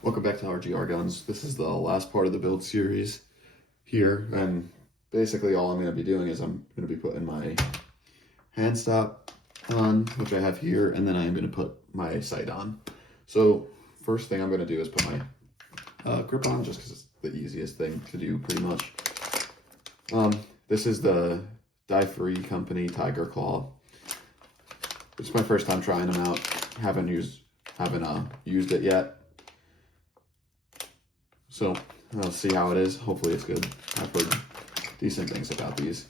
Welcome back to RGR Guns. This is the last part of the build series here, and basically all I'm going to be doing is I'm going to be putting my hand stop on, which I have here, and then I'm going to put my sight on. So first thing I'm going to do is put my grip on, just because it's the easiest thing to do pretty much. This is the dye-free company Tiger Claw. It's my first time trying them out. Haven't used it yet. So I'll see how it is. Hopefully it's good. I've heard decent things about these.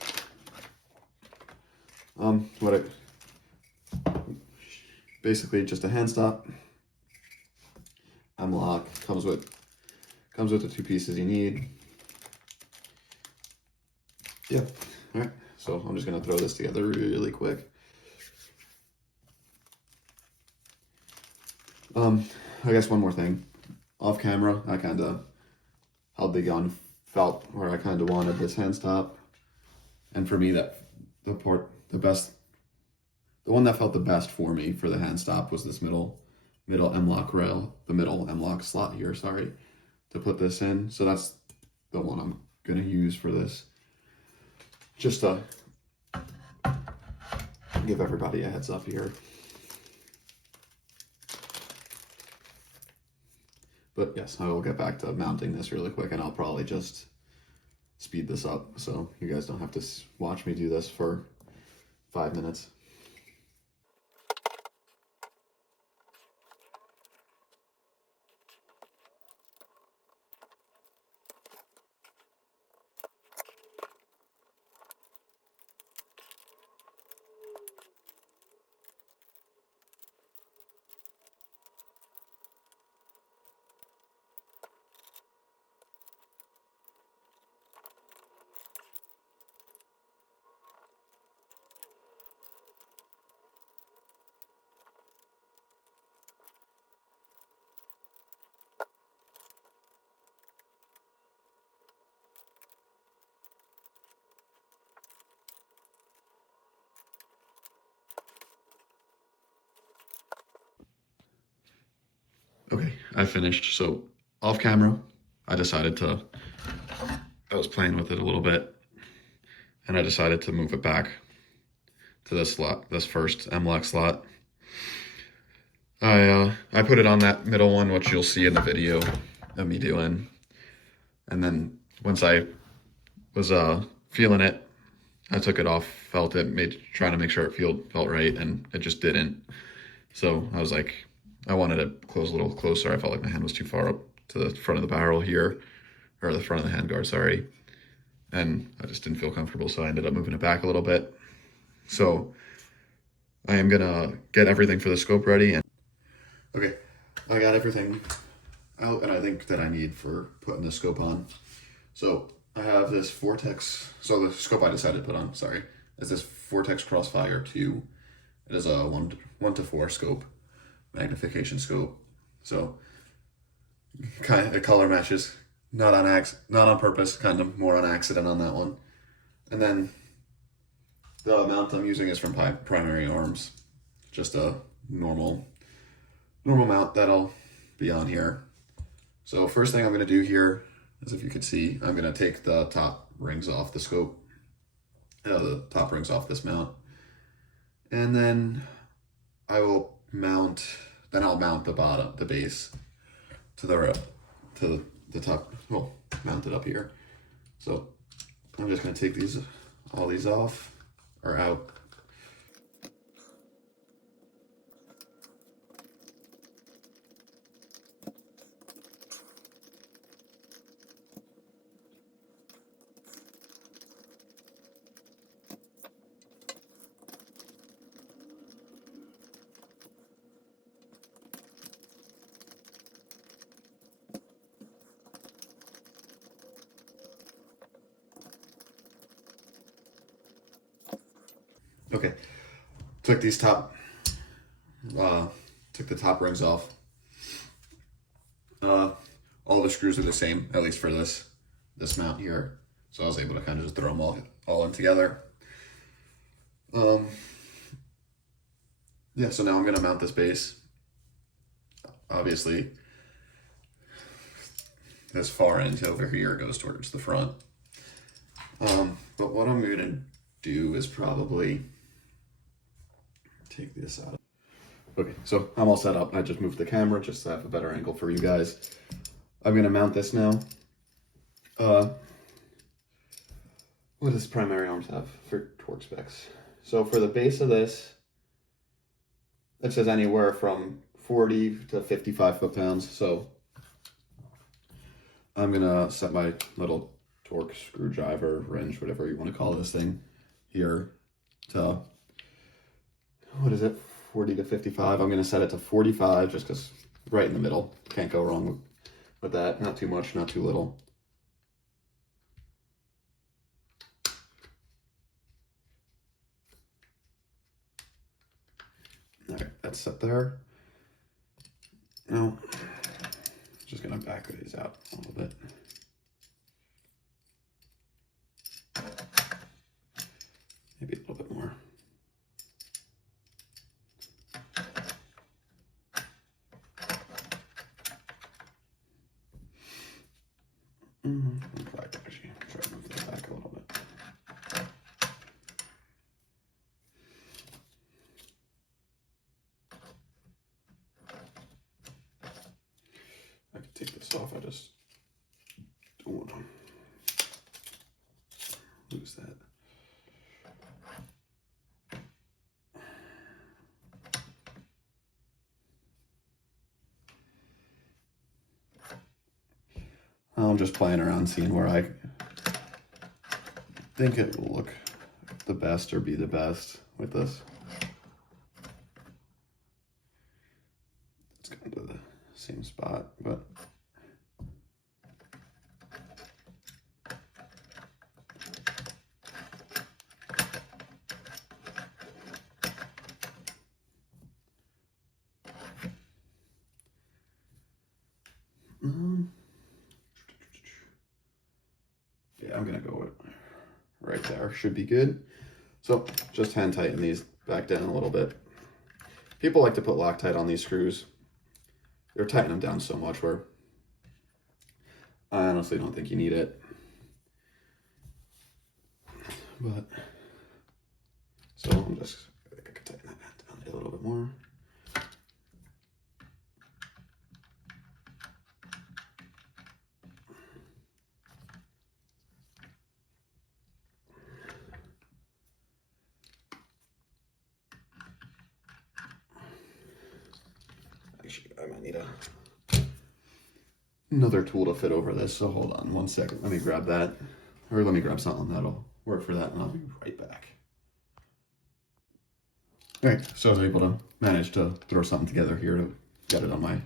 Basically just a hand stop. M-lock comes with the two pieces you need. Yep. All right. So I'm just gonna throw this together really quick. I guess one more thing. Off camera, I kind of held the gun, felt where I kind of wanted this hand stop, and for me, the one that felt the best for me for the hand stop was this middle M-lock rail, the middle M-lock slot here. Sorry, to put this in. So that's the one I'm gonna use for this. Just to give everybody a heads up here. But yes, I will get back to mounting this really quick, and I'll probably just speed this up so you guys don't have to watch me do this for 5 minutes. Okay, I finished. So off camera, I was playing with it a little bit, and I decided to move it back to this slot, this first M-lock slot. I put it on that middle one, which you'll see in the video of me doing. And then once I was feeling it, I took it off, felt it, trying to make sure it felt right, and it just didn't. So I was like, I wanted it close a little closer. I felt like my hand was too far up to the front of the barrel here, or the front of the handguard, sorry. And I just didn't feel comfortable, so I ended up moving it back a little bit. So I am gonna get everything for the scope ready. And okay, I got everything out and I think that I need for putting the scope on. So I have this Vortex, so the scope I decided to put on, sorry, is this Vortex Crossfire 2. It is a 1:4 scope, magnification scope. So kind of, it color matches, not on purpose, kind of more on accident on that one. And then the mount I'm using is from Primary Arms, just a normal mount that'll be on here. So first thing I'm going to do here is, if you could see, I'm going to take the top rings off the scope, the top rings off this mount, and then I'll mount the base to the top, well, mount it up here. So I'm just going to take all these off, or out. Okay, took the top rings off. All the screws are the same, at least for this mount here. So I was able to kind of just throw them all in together. Yeah, so now I'm gonna mount this base. Obviously, this far end over here goes towards the front. But what I'm gonna do is probably take this out. Okay, so I'm all set up. I just moved the camera just to have a better angle for you guys. I'm gonna mount this now. What does primary arms have for torque specs? So for the base of this, it says anywhere from 40 to 55 foot-pounds. So I'm gonna set my little torque screwdriver, wrench, whatever you want to call this thing here to, what is it, 40 to 55. I'm gonna set it to 45 just because right in the middle. Can't go wrong with that. Not too much, not too little. All right, that's set there. Now, just gonna back these out a little bit. Maybe a little bit more. I'll probably actually try to move that back a little bit. I could take this off, I just don't want to lose that. I'm just playing around, seeing where I think it will look the best or be the best with this. It's going to the same spot, but yeah, I'm gonna go with right there. Should be good. So just hand tighten these back down a little bit. People like to put Loctite on these screws. They're tightening them down so much where I honestly don't think you need it. But so I'm just, I think I could tighten that down a little bit more. Actually, I might need another tool to fit over this, so hold on 1 second. Let me grab that, or let me grab something that'll work for that, and I'll be right back. All right, so I was able to manage to throw something together here to get it on my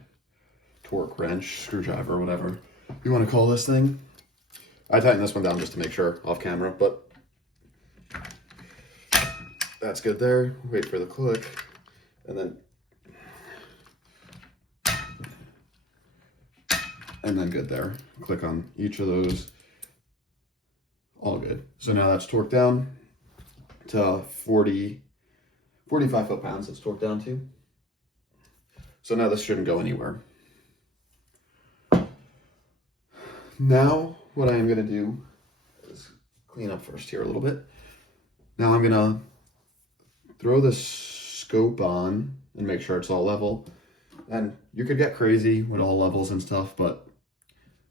torque wrench, screwdriver, whatever you want to call this thing. I tightened this one down just to make sure off camera, but that's good there. Wait for the click, and then good there. Click on each of those. All good. So now that's torqued down to 45 foot-pounds. It's torqued down to. So now this shouldn't go anywhere. Now what I am going to do is clean up first here a little bit. Now I'm going to throw the scope on and make sure it's all level. And you could get crazy with all levels and stuff, but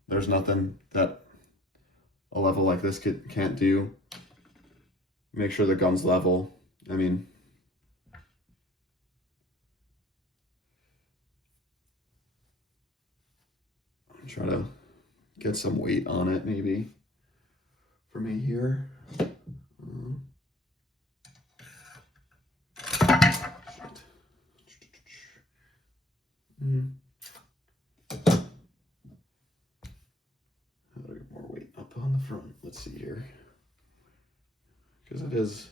there's nothing that a level like this can't do. Make sure the gun's level. I mean, try to get some weight on it maybe for me here. How do I get more weight up on the front? Let's see here. Because it is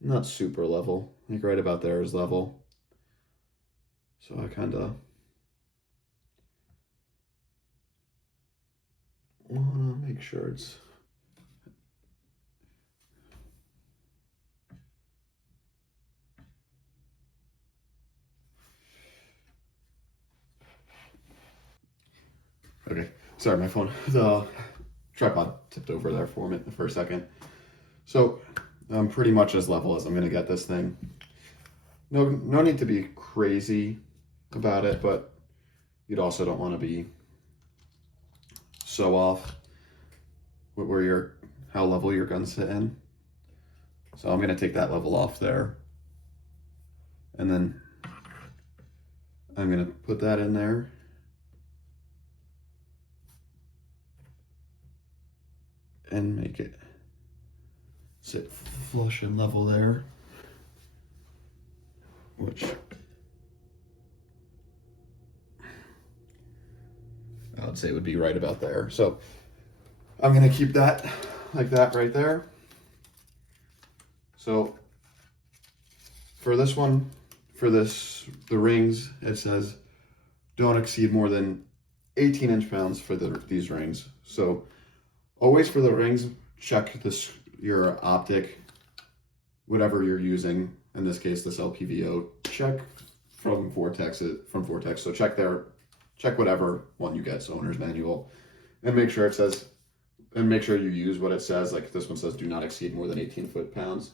not super level. I think right about there is level. So I kind of want to make sure it's okay. Sorry, my phone, the tripod tipped over there for a second. So I'm pretty much as level as I'm gonna get this thing. No need to be crazy about it, but you'd also don't want to be so off with how level your gun's sitting. So I'm gonna take that level off there, and then I'm gonna put that in there. And make it sit flush and level there, which I would say would be right about there. So I'm gonna keep that like that right there. So for this one, the rings, it says don't exceed more than 18 inch-pounds for these rings. So always for the rings, check your optic, whatever you're using. In this case, this LPVO. Check from Vortex. So check whatever one you get, so owner's manual, and make sure make sure you use what it says. Like this one says, do not exceed more than 18 foot-pounds.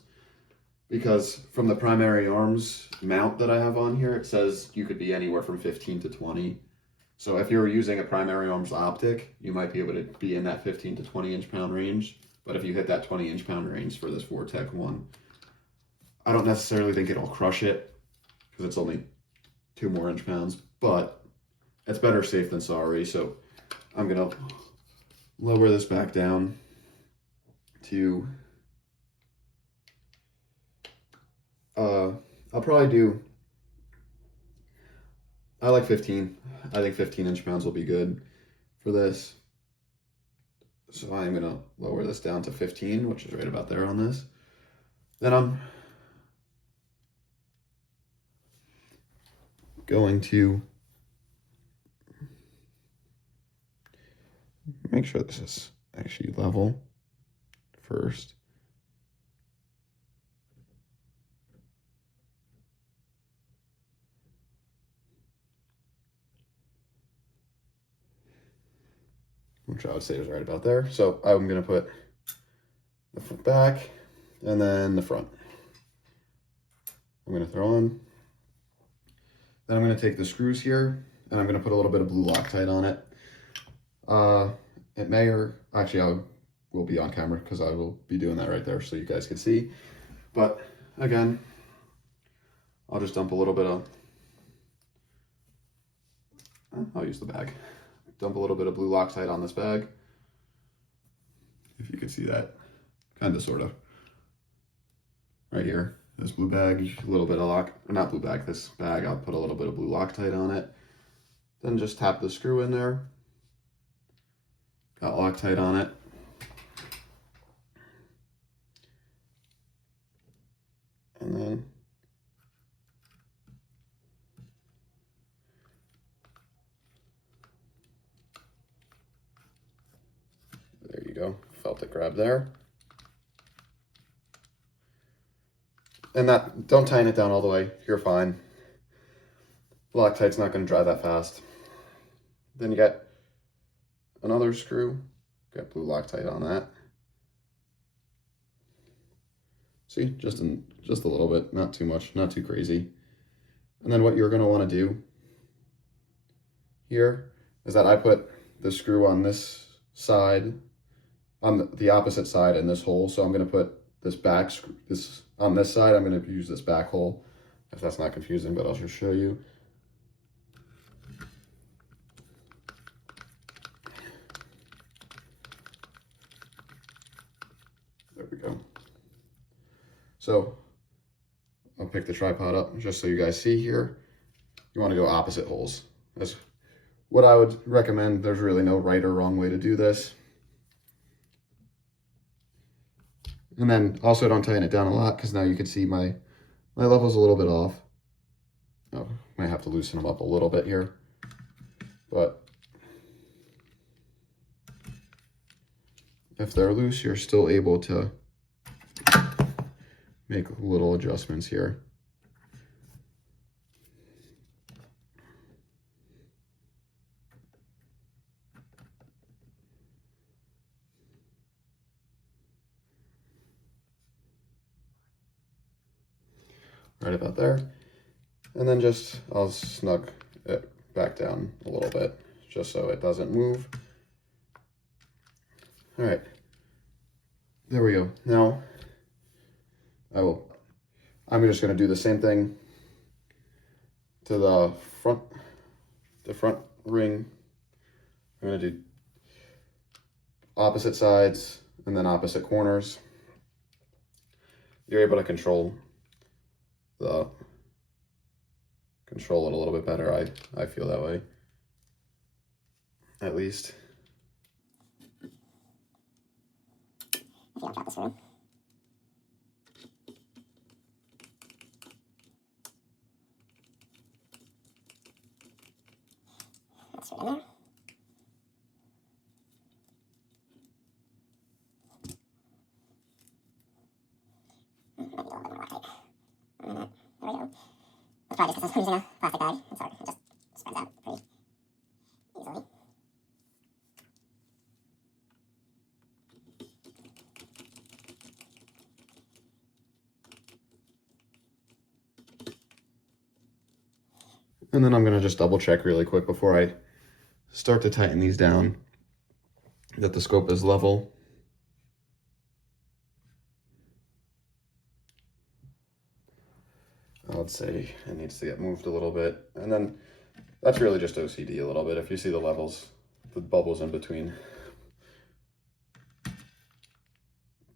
Because from the primary arms mount that I have on here, it says you could be anywhere from 15 to 20. So if you're using a primary arms optic, you might be able to be in that 15 to 20 inch-pound range. But if you hit that 20 inch-pound range for this Vortex one, I don't necessarily think it'll crush it because it's only 2 more inch-pounds, but it's better safe than sorry. So I'm gonna lower this back down to, I'll probably do, I like 15. I think 15 inch-pounds will be good for this. So I'm gonna lower this down to 15, which is right about there on this. Then I'm going to make sure this is actually level first. Which I would say is right about there. So I'm gonna put the back and then the front. I'm gonna throw on. Then I'm gonna take the screws here and I'm gonna put a little bit of blue Loctite on it. It may, or actually will be on camera because I will be doing that right there so you guys can see. But again, I'll just dump a little bit of, I'll use the bag. Dump a little bit of blue Loctite on this bag. If you can see that, kind of, sort of. Right here, this blue bag, a little bit of this bag, I'll put a little bit of blue Loctite on it. Then just tap the screw in there. Got Loctite on it. And then there you go, felt it grab there. And don't tighten it down all the way, you're fine. Loctite's not gonna dry that fast. Then you got another screw, got blue Loctite on that. See, just a little bit, not too much, not too crazy. And then what you're gonna wanna do here is that I put the screw on this side, on the opposite side in this hole. So I'm gonna put this back screw, on this side, I'm gonna use this back hole, if that's not confusing, but I'll just show you. There we go. So I'll pick the tripod up just so you guys see here. You want to go opposite holes. That's what I would recommend. There's really no right or wrong way to do this. And then also don't tighten it down a lot because now you can see my level's a little bit off. Oh, might have to loosen them up a little bit here. But if they're loose, you're still able to make little adjustments here. right about there. And then I'll snug it back down a little bit just so it doesn't move. All right, there we go. Now I'm just gonna do the same thing to the front ring. I'm gonna do opposite sides and then opposite corners. You're able to control it a little bit better. I feel that way, at least. If you don't drop the screw. That's right in there. Maybe a little bit more tight. And then, there we go. That's probably just because I'm using a plastic bag, and so it just spreads out pretty easily. And then I'm gonna just double check really quick before I start to tighten these down that the scope is level. I'd say it needs to get moved a little bit. And then that's really just OCD a little bit. If you see the levels, the bubbles in between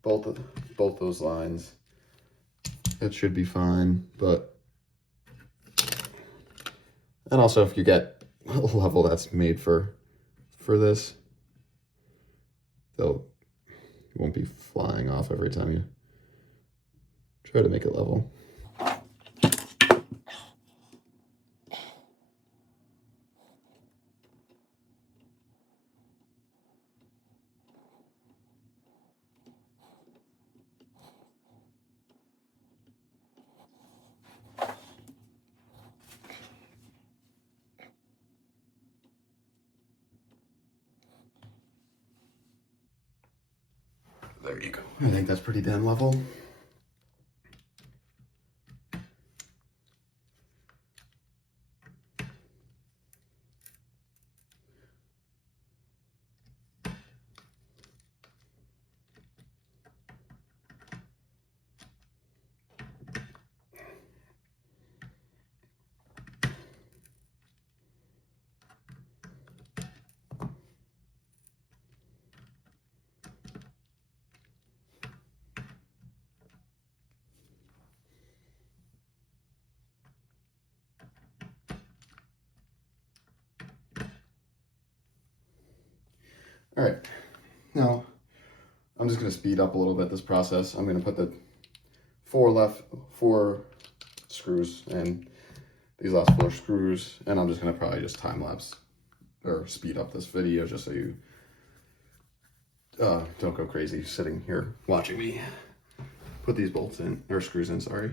both those lines, it should be fine. And also if you get a level that's made for this, it won't be flying off every time you try to make it level. There you go. I think that's pretty damn level. All right, now I'm just gonna speed up a little bit this process. I'm gonna put the four screws and these last 4 screws, and I'm just gonna probably just time lapse or speed up this video just so you don't go crazy sitting here watching me put these bolts in, or screws in, sorry.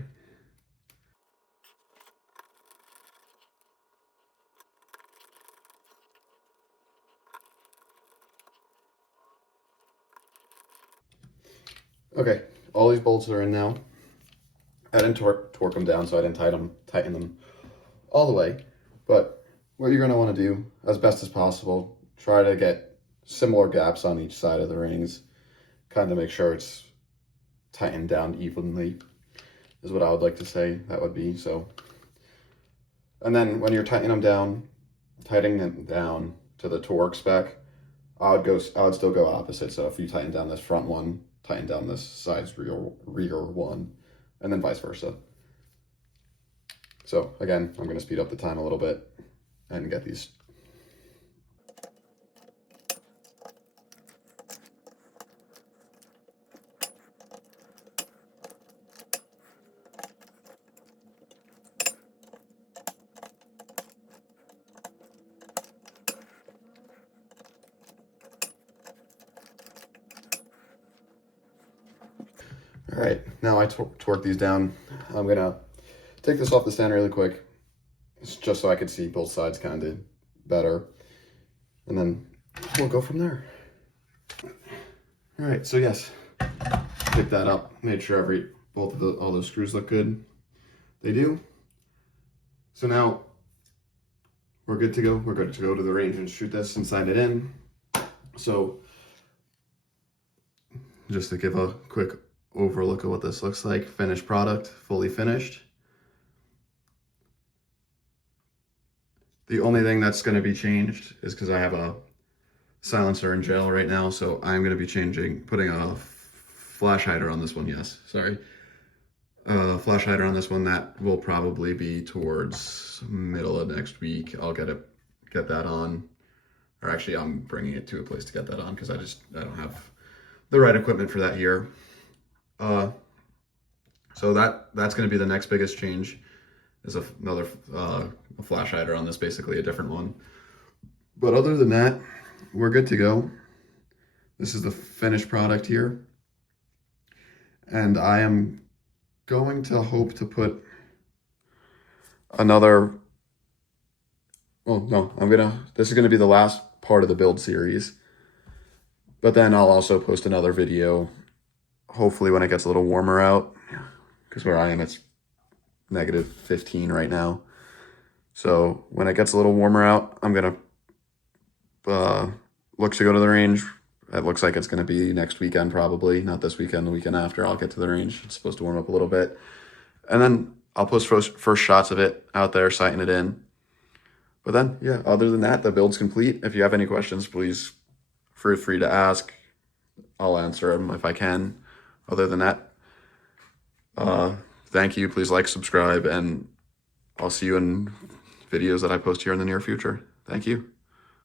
Okay, all these bolts are in now. I didn't torque them down, so I didn't tighten them all the way. But what you're gonna wanna do, as best as possible, try to get similar gaps on each side of the rings, kind of make sure it's tightened down evenly, is what I would like to say that would be, so. And then when you're tightening them down to the torque spec, I would still go opposite. So if you tighten down this front one, tighten down this side's rear one, and then vice versa. So again, I'm going to speed up the time a little bit and get these. All right, now I torque these down. I'm gonna take this off the stand really quick, just so I could see both sides kind of better, and then we'll go from there. All right, so yes, picked that up, made sure all those screws look good. they do. So now we're good to go. We're good to go to the range and shoot this and sign it in. So just to give a quick overlook of what this looks like, finished product, fully finished. The only thing that's going to be changed is because I have a silencer in jail right now, so I'm going to be putting a flash hider on this one. Yes, sorry. Flash hider on this one. That will probably be towards middle of next week. I'll get that on, or actually I'm bringing it to a place to get that on because I don't have the right equipment for that here. So that's going to be the next biggest change, is another a flash hider on this, basically a different one. But other than that, we're good to go. This is the finished product here. And I am going to hope to put another, well, no, this is going to be the last part of the build series. But then I'll also post another video, hopefully when it gets a little warmer out, because where I am, it's negative 15 right now. So when it gets a little warmer out, I'm going to look to go to the range. It looks like it's going to be next weekend, probably. Not this weekend, the weekend after. I'll get to the range. It's supposed to warm up a little bit. And then I'll post first shots of it out there, sighting it in. But then, yeah, other than that, the build's complete. If you have any questions, please feel free to ask. I'll answer them if I can. Other than that, thank you. Please like, subscribe, and I'll see you in videos that I post here in the near future. Thank you.